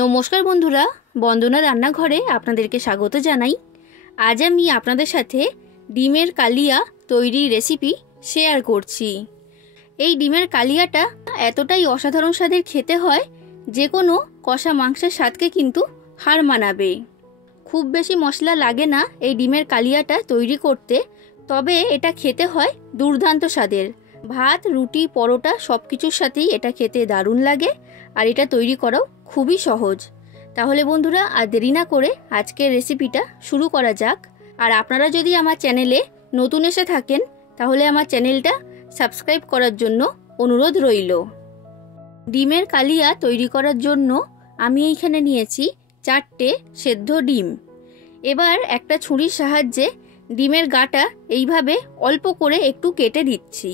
নমস্কার বন্ধুরা, বন্দনা রান্নাঘরে আপনাদেরকে স্বাগত জানাই। আজ আমি আপনাদের সাথে ডিমের কালিয়া তৈরির রেসিপি শেয়ার করছি। এই ডিমের কালিয়াটা এতটাই অসাধারণ স্বাদের খেতে হয়, যে কোনো কষা মাংসের স্বাদকে কিন্তু হার মানাবে। খুব বেশি মশলা লাগে না এই ডিমের কালিয়াটা তৈরি করতে, তবে এটা খেতে হয় দুর্দান্ত স্বাদের। ভাত, রুটি, পরোটা সব কিছুর সাথেই এটা খেতে দারুণ লাগে, আর এটা তৈরি করাও খুবই সহজ। তাহলে বন্ধুরা, আর দেরি না করে আজকের রেসিপিটা শুরু করা যাক। আর আপনারা যদি আমার চ্যানেলে নতুন এসে থাকেন, তাহলে আমার চ্যানেলটা সাবস্ক্রাইব করার জন্য অনুরোধ রইল। ডিমের কালিয়া তৈরি করার জন্য আমি এইখানে নিয়েছি 4টে সেদ্ধ ডিম। এবার একটা ছুরির সাহায্যে ডিমের গাটা এইভাবে অল্প করে একটু কেটে দিচ্ছি।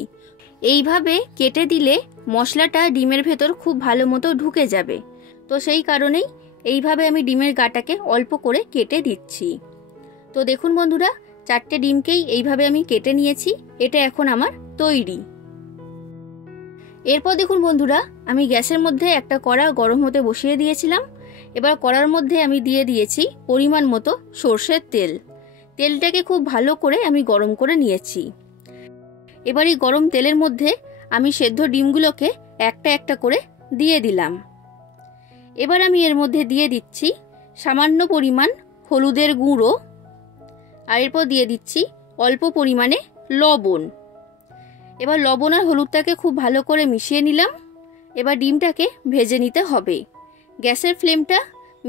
এইভাবে কেটে দিলে মশলাটা ডিমের ভেতর খুব ভালো মতো ঢুকে যাবে, তো সেই কারণেই এইভাবে আমি ডিমের গাটাকে অল্প করে কেটে দিচ্ছি। তো দেখুন বন্ধুরা, 4টে ডিমকেই এইভাবে আমি কেটে নিয়েছি। এটা এখন আমার তৈরি। এরপর দেখুন বন্ধুরা, আমি গ্যাসের মধ্যে একটা কড়া গরম হতে বসিয়ে দিয়েছিলাম। এবার কড়ার মধ্যে আমি দিয়ে দিয়েছি পরিমাণ মতো সর্ষের তেল। তেলটাকে খুব ভালো করে আমি গরম করে নিয়েছি। এবার এই গরম তেলের মধ্যে আমি সেদ্ধ ডিমগুলোকে একটা একটা করে দিয়ে দিলাম। এবার আমি এর মধ্যে দিয়ে দিচ্ছি সামান্য পরিমাণ হলুদের গুঁড়ো, আর এরপর দিয়ে দিচ্ছি অল্প পরিমাণে লবণ। এবার লবণ আর হলুদটাকে খুব ভালো করে মিশিয়ে নিলাম। এবার ডিমটাকে ভেজে নিতে হবে। গ্যাসের ফ্লেমটা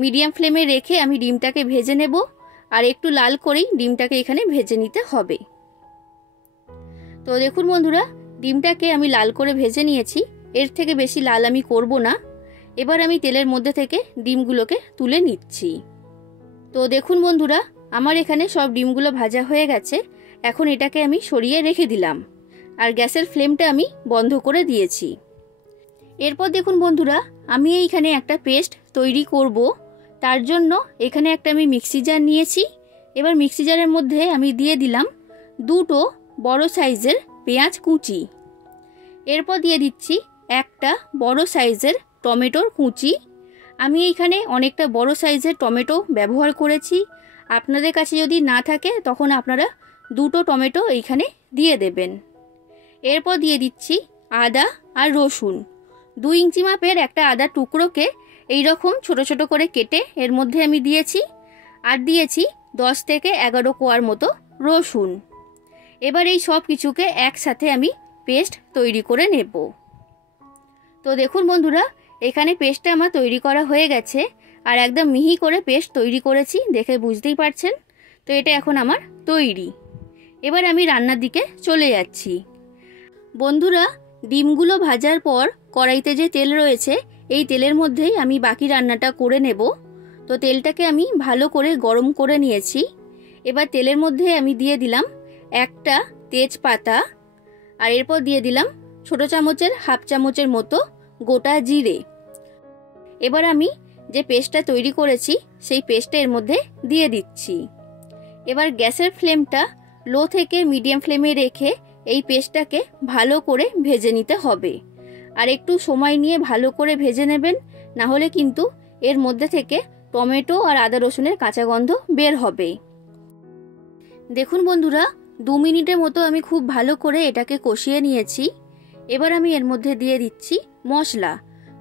মিডিয়াম ফ্লেমে রেখে আমি ডিমটাকে ভেজে নেব, আর একটু লাল করেই ডিমটাকে এখানে ভেজে নিতে হবে। তো দেখুন বন্ধুরা, ডিমটাকে আমি লাল করে ভেজে নিয়েছি। এর থেকে বেশি লাল আমি করব না। এবার আমি তেলের মধ্যে থেকে ডিমগুলোকে তুলে নিচ্ছি। তো দেখুন বন্ধুরা, আমার এখানে সব ডিমগুলো ভাজা হয়ে গেছে। এখন এটাকে আমি সরিয়ে রেখে দিলাম, আর গ্যাসের ফ্লেমটা আমি বন্ধ করে দিয়েছি। এরপর দেখুন বন্ধুরা, আমি এইখানে একটা পেস্ট তৈরি করব। তার জন্য এখানে একটা আমি মিক্সি জার নিয়েছি। এবার মিক্সি জারের মধ্যে আমি দিয়ে দিলাম 2টো বড় সাইজের পেঁয়াজ কুচি। এরপর দিয়ে দিচ্ছি একটা বড় সাইজের টমেটোর কুচি। আমি এইখানে অনেকটা বড় সাইজের টমেটো ব্যবহার করেছি। আপনাদের কাছে যদি না থাকে, তখন আপনারা 2টো টমেটো এইখানে দিয়ে দেবেন। এরপর দিয়ে দিচ্ছি আদা আর রসুন। 2 ইঞ্চি মাপের একটা আদার টুকরোকে এইরকম ছোট ছোট করে কেটে এর মধ্যে আমি দিয়েছি, আর দিয়েছি 10 থেকে 11 কোয়ার মতো রসুন। এবার এই সব কিছুকে একসাথে আমি পেস্ট তৈরি করে নেব। তো দেখুন বন্ধুরা, এখানে পেস্টটা আমার তৈরি করা হয়ে গেছে, আর একদম মিহি করে পেস্ট তৈরি করেছি, দেখে বুঝতেই পারছেন। তো এটা এখন আমার তৈরি। এবার আমি রান্নার দিকে চলে যাচ্ছি। বন্ধুরা, ডিমগুলো ভাজার পর কড়াইতে যে তেল রয়েছে, এই তেলের মধ্যেই আমি বাকি রান্নাটা করে নেব। তো তেলটাকে আমি ভালো করে গরম করে নিয়েছি। এবার তেলের মধ্যে আমি দিয়ে দিলাম একটা তেজপাতা, আর এরপর দিয়ে দিলাম ছোট চামচের হাফ চামচের মতো গোটা জিরে। এবার আমি যে পেস্টটা তৈরি করেছি, সেই পেস্টটা এর মধ্যে দিয়ে দিচ্ছি। এবার গ্যাসের ফ্লেমটা লো থেকে মিডিয়াম ফ্লেমে রেখে এই পেস্টটাকে ভালো করে ভেজে নিতে হবে। আর একটু সময় নিয়ে ভালো করে ভেজে নেবেন, না হলে কিন্তু এর মধ্যে থেকে টমেটো আর আদা রসুনের কাঁচা গন্ধ বের হবে। দেখুন বন্ধুরা, 2 মিনিটের মতো আমি খুব ভালো করে এটাকে কষিয়ে নিয়েছি। এবার আমি এর মধ্যে দিয়ে দিচ্ছি মশলা।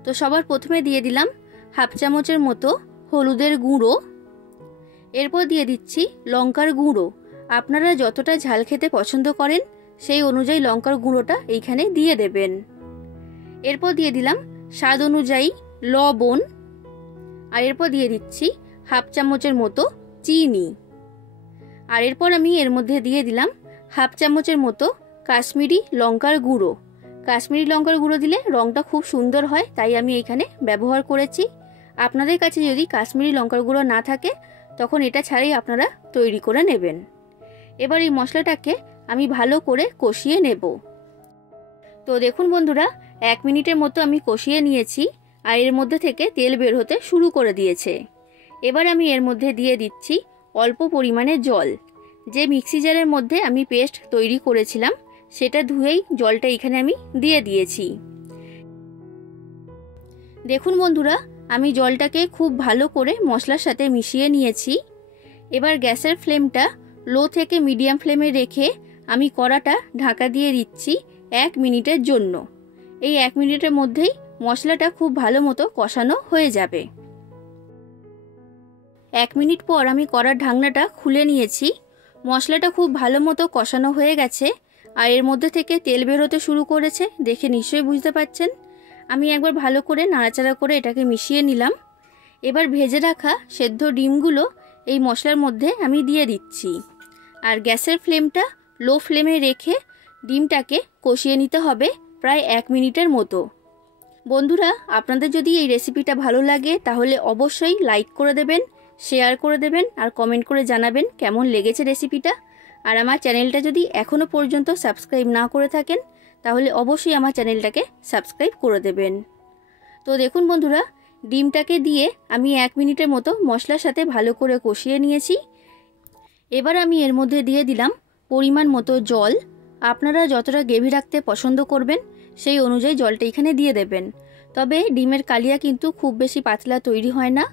তো সবার প্রথমে দিয়ে দিলাম হাফ চামচের মতো হলুদের গুঁড়ো। এরপর দিয়ে দিচ্ছি লঙ্কার গুঁড়ো। আপনারা যতটা ঝাল খেতে পছন্দ করেন, সেই অনুযায়ী লঙ্কার গুঁড়োটা এইখানে দিয়ে দেবেন। এরপর দিয়ে দিলাম স্বাদ অনুযায়ী লবণ, আর এরপর দিয়ে দিচ্ছি হাফ চামচের মতো চিনি। আর এরপর আমি এর মধ্যে দিয়ে দিলাম হাফ চামচের মতো কাশ্মীরি লঙ্কার গুঁড়ো। কাশ্মীরি লঙ্কার গুঁড়ো দিলে রঙটা খুব সুন্দর হয়, তাই আমি এইখানে ব্যবহার করেছি। আপনাদের কাছে যদি কাশ্মীরি লঙ্কার গুঁড়ো না থাকে, তখন এটা ছাড়াই আপনারা তৈরি করে নেবেন। এবার এই মশলাটাকে আমি ভালো করে কষিয়ে নেব। তো দেখুন বন্ধুরা, 1 মিনিটের মতো আমি কষিয়ে নিয়েছি, আর এর মধ্যে থেকে তেল বের হতে শুরু করে দিয়েছে। এবার আমি এর মধ্যে দিয়ে দিচ্ছি অল্প পরিমাণে জল। যে মিক্সি জারের মধ্যে আমি পেস্ট তৈরি করেছিলাম, সেটা ধুয়েই জলটা এখানে আমি দিয়ে দিয়েছি। দেখুন বন্ধুরা, আমি জলটাকে খুব ভালো করে মশলার সাথে মিশিয়ে নিয়েছি। এবার গ্যাসের ফ্লেমটা লো থেকে মিডিয়াম ফ্লেমে রেখে আমি কড়াটা ঢাকা দিয়ে দিচ্ছি 1 মিনিটের জন্য। এই 1 মিনিটের মধ্যেই মশলাটা খুব ভালো মতো কষানো হয়ে যাবে। 1 মিনিট পর আমি কড়ার ঢাকনাটা খুলে নিয়েছি। মশলাটা খুব ভালো মতো কষানো হয়ে গেছে আর এর মধ্যে থেকে তেল বের হতে শুরু করেছে, দেখে নিশ্চয়ই বুঝতে পারছেন। আমি একবার ভালো করে নাড়াচাড়া করে এটাকে মিশিয়ে নিলাম। এবার ভেজে রাখা সেদ্ধ ডিমগুলো এই মশলার মধ্যে আমি দিয়ে দিচ্ছি আর গ্যাসের ফ্লেমটা লো ফ্লেমে রেখে ডিমটাকে কষিয়ে নিতে হবে প্রায় 1 মিনিটের মতো। বন্ধুরা, আপনাদের যদি এই রেসিপিটা ভালো লাগে তাহলে অবশ্যই লাইক করে দেবেন, শেয়ার করে দেবেন আর কমেন্ট করে জানাবেন কেমন লেগেছে রেসিপিটা। আর আমার চ্যানেলটা যদি এখনও পর্যন্ত সাবস্ক্রাইব না করে থাকেন তাহলে অবশ্যই আমার চ্যানেলটাকে সাবস্ক্রাইব করে দেবেন। তো দেখুন বন্ধুরা, ডিমটাকে দিয়ে আমি 1 মিনিটের মতো মশলার সাথে ভালো করে কষিয়ে নিয়েছি। এবার আমি এর মধ্যে দিয়ে দিলাম পরিমাণ মতো জল। আপনারা যতটা গ্রেভি রাখতে পছন্দ করবেন সেই অনুযায়ী জলটা এখানে দিয়ে দেবেন। তবে ডিমের কালিয়া কিন্তু খুব বেশি পাতলা তৈরি হয় না।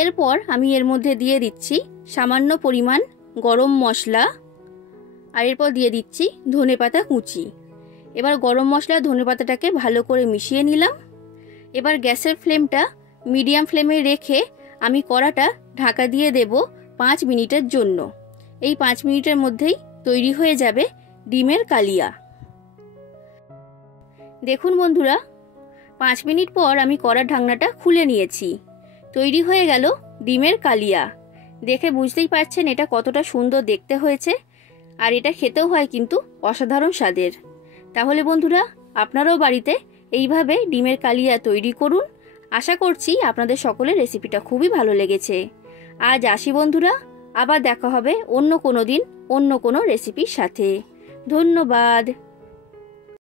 এরপর আমি এর মধ্যে দিয়ে দিচ্ছি সামান্য পরিমাণ গরম মশলা আর এরপর দিয়ে দিচ্ছি ধনেপাতা কুচি। এবার গরম মশলা ধনেপাতাটাকে ভালো করে মিশিয়ে নিলাম। এবার গ্যাসের ফ্লেমটা মিডিয়াম ফ্লেমে রেখে আমি কড়াটা ঢাকা দিয়ে দেব 5 মিনিটের জন্য। এই 5 মিনিটের মধ্যেই তৈরি হয়ে যাবে ডিমের কালিয়া। দেখুন বন্ধুরা, 5 মিনিট পর আমি কড়ার ঢাকনাটা খুলে নিয়েছি। তৈরি হয়ে গেল ডিমের কালিয়া। দেখে বুঝতেই পারছেন এটা কতটা সুন্দর দেখতে হয়েছে আর এটা খেতেও হয় কিন্তু অসাধারণ স্বাদের। তাহলে বন্ধুরা, আপনারাও বাড়িতে এইভাবে ডিমের কালিয়া তৈরি করুন। আশা করছি আপনাদের সকলের রেসিপিটা খুবই ভালো লেগেছে। আজ আসি বন্ধুরা, আবার দেখা হবে অন্য কোনো দিন অন্য কোনো রেসিপির সাথে। ধন্যবাদ।